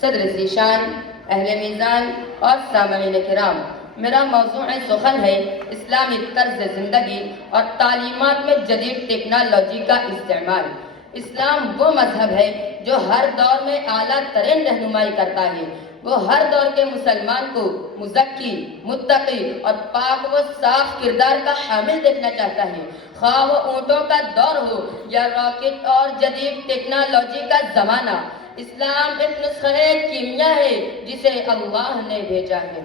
صدر ذیشان، اہل میزان اور سامعین کرام، میرا موضوع سخن ہے اسلامی طرز زندگی اور تعلیمات میں جدید ٹیکنالوجی کا استعمال۔ اسلام وہ مذہب ہے جو ہر دور میں اعلیٰ ترین رہنمائی کرتا ہے۔ وہ ہر دور کے مسلمان کو مزکی، متقی اور پاک و صاف کردار کا حامل دیکھنا چاہتا ہے، خواہ وہ اونٹوں کا دور ہو یا راکٹ اور جدید ٹیکنالوجی کا زمانہ۔ اسلام ایک نسخہ کیمیا ہے جسے اللہ نے بھیجا ہے۔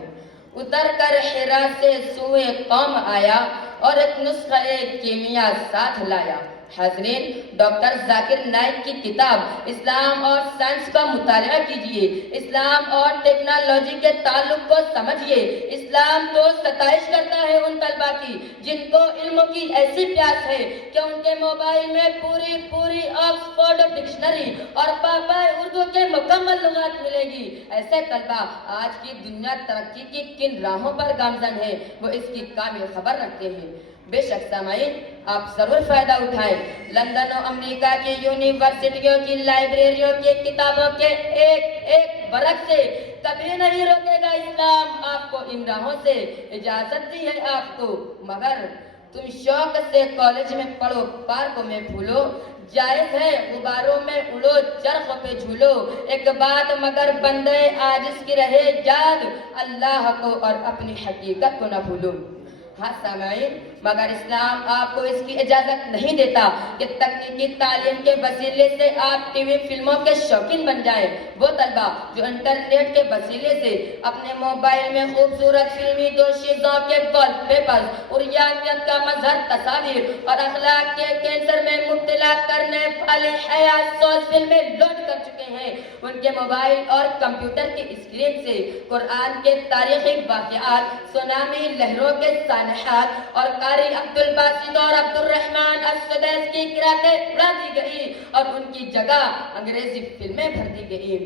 اتر کر حرا سے سوئے قوم آیا اور ایک نسخہ کیمیا ساتھ لایا۔ حاضرین، ڈاکٹر ذاکر نائک کی کتاب اسلام اور سائنس کا مطالعہ کیجیے، اسلام اور ٹیکنالوجی کے تعلق کو سمجھیے۔ اسلام تو ستائش کرتا ہے ان طلباء کی جن کو علم کی ایسی پیاس ہے کہ ان کے موبائل میں پوری آکسفورڈ ڈکشنری اور پاپائے اردو کے مکمل لغات ملے گی۔ ایسے طلباء آج کی دنیا ترقی کی کن راہوں پر گامزن ہے وہ اس کی کامل خبر رکھتے ہیں۔ بے شک سامعین، آپ ضرور فائدہ اٹھائیں۔ لندن و امریکہ کی یونیورسٹیوں کی لائبریریوں کی کتابوں کے ایک برق سے کبھی نہیں روکے گا اسلام آپ کو ان راہوں سے۔ اجازت دی ہے آپ کو، مگر تم شوق سے کالج میں پڑھو، پارکوں میں پھولو، جائز ہے غباروں میں اڑو، چرخ پہ جھولو۔ ایک بات مگر بندے عاجز کی رہے یاد، اللہ کو اور اپنی حقیقت کو نہ بھولو۔ ہاں سامعین، مگر اسلام آپ کو اس کی اجازت نہیں دیتا کہ تکنیکی تعلیم کے وسیلے سے آپ ٹی وی فلموں کے شوقین بن جائیں۔ وہ طلباء جو انٹرنیٹ کے وسیلے سے اپنے موبائل میں خوبصورت فلمی دوشیزوں کے وال پیپرز، عریانیت کا مظہر تصاویر اور اخلاق کے کینسر میں مبتلا کرنے والی حیات سوز فلمیں لوڈ کر چکے ہیں، ان کے موبائل اور کمپیوٹر کی اسکرین سے قرآن کے تاریخی واقعات، سونامی لہروں کے سانحات اور قاری عبدالباسط اور عبدالرحمن السدیس کی قراتیں اڑا دی گئی اور ان کی جگہ انگریزی فلمیں بھر دی گئی۔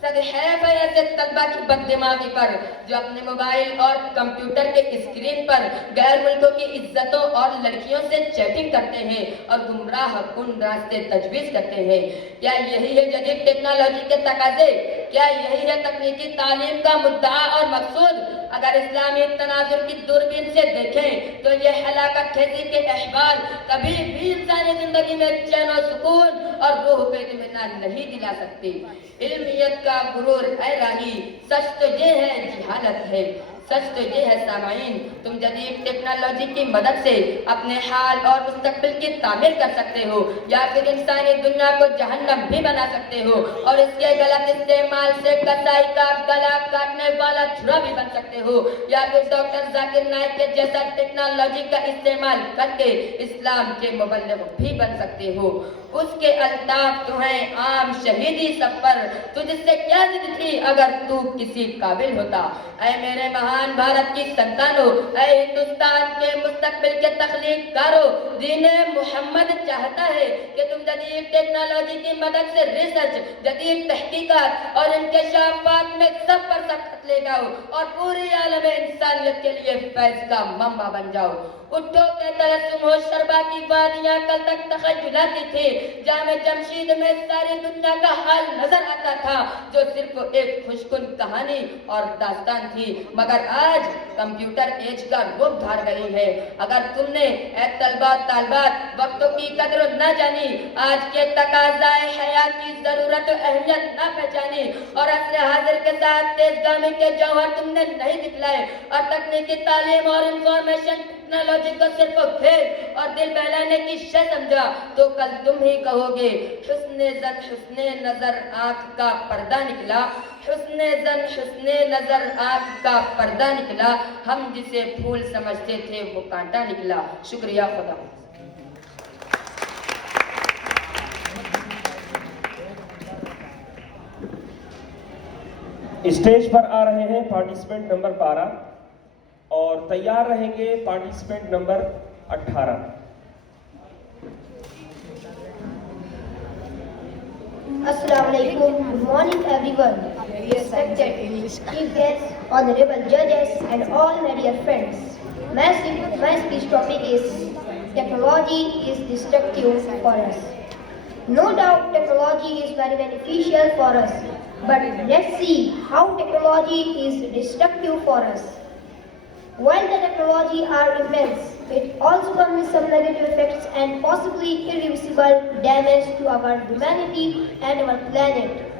صدحیف ہے ایسے طلباء کی بد دماغی پر جو اپنے موبائل اور کمپیوٹر کے اسکرین پر غیر ملکوں کی عزتوں اور لڑکیوں سے چیٹنگ کرتے ہیں اور گمراہ کن راستے تجویز کرتے ہیں۔ کیا یہی ہے جدید ٹیکنالوجی کے تقاضے؟ کیا یہی ہے تکنیکی تعلیم کا مدعا اور مقصود؟ اگر اسلامی تناظر کی دوربین سے دیکھیں تو یہ ہلاکت خیزی کے احوال کبھی بھی انسانی زندگی میں چین و سکون اور روح کو اطمینان نہیں دلا سکتی۔ علمیت کا غرور اے راہی، سچ تو یہ ہے جہالت ہے، سچ تو یہ ہے سامعین، تم جدید ٹیکنالوجی کی مدد سے اپنے حال اور مستقبل کی تعمیر کر سکتے ہو یا پھر انسانی دنیا کو جہنم بھی بنا سکتے ہو اور اس کے غلط استعمال سے کسائی کا گلا کاٹنے والا چھرا بھی بن سکتے ہو، یا پھر ڈاکٹر ذاکر نائک کے جیسا ٹیکنالوجی کا استعمال کر کے اسلام کے مبلغ بھی بن سکتے ہو۔ اس کے الطاف تو ہیں عام شہیدی سفر، تجھ سے کیا ضد تھی اگر تو کسی قابل ہوتا۔ اے میرے مہان بھارت کی سنتانوں، اے ہندوستان کے مستقبل کے تخلیق کاروں، دین محمد چاہتا ہے کہ تم جدید ٹیکنالوجی کی مدد سے ریسرچ، جدید تحقیقات اور انکشافات میں سب پر سخت لے جاؤ اور پوری عالم انسانیت کے لیے فیض کا منبع بن جاؤ۔ اٹھو کہ تلسم ہو شربا کی وادیاں کل تک تخیلاتی تھی، جامع جمشید میں ساری دنیا کا حال نظر آتا تھا جو صرف ایک خوشکن کہانی اور داستان تھی، مگر آج کمپیوٹر ایج کا روپ دھار گئی ہے۔ اگر تم نے اے طلباء طالبات وقتوں کی قدر نہ جانی، آج کے تقاضائے حیات کی ضرورت و اہمیت نہ پہچانی اور عصر حاضر کے ساتھ تیز گامی کے جوہر تم نے نہیں دکھلائے اور تکنیکی تعلیم اور انفارمیشن ٹیکنالوجی کو صرف کھیل اور دل بہلانے کی شے سمجھا تو کل تم ہی کہو گے حسن زن حسن نظر آنکھ کا پردہ نکلا، حسن زن حسن نظر آنکھ کا پردہ نکلا، ہم جسے پھول سمجھتے تھے وہ کانٹا نکلا۔ شکریہ، خدا۔ اسٹیج پر آ رہے ہیں پارٹیسپینٹ نمبر 12 اور تیار رہیں گے participant number 18۔ Assalamu alaikum. Good morning, everyone. Respected chief guests, honorable judges, and all my dear friends. My speech topic is technology is destructive for us. No doubt, technology is very beneficial for us. But let's see how technology is destructive for us. While the technology are immense, it also comes with some negative effects and possibly irreversible damage to our humanity and our planet.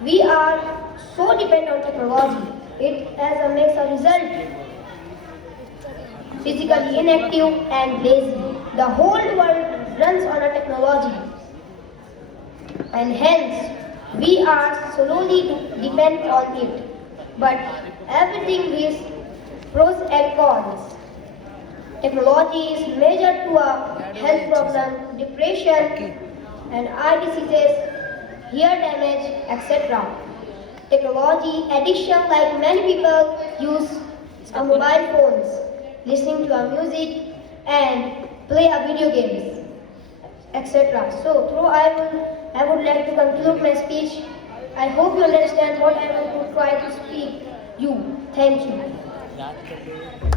We are so dependent on technology. It as a makes a result physically inactive and lazy. The whole world runs on a technology, and hence we are slowly depend on it. But everything is pros and cons. Technology is major to a health problem, depression and eye diseases, hair damage, etc. Technology addiction, like many people use a mobile phones, listening to a music and play a video games, etc. So through I would like to conclude my speech. I hope you understand what I want to try to speak you. Thank you.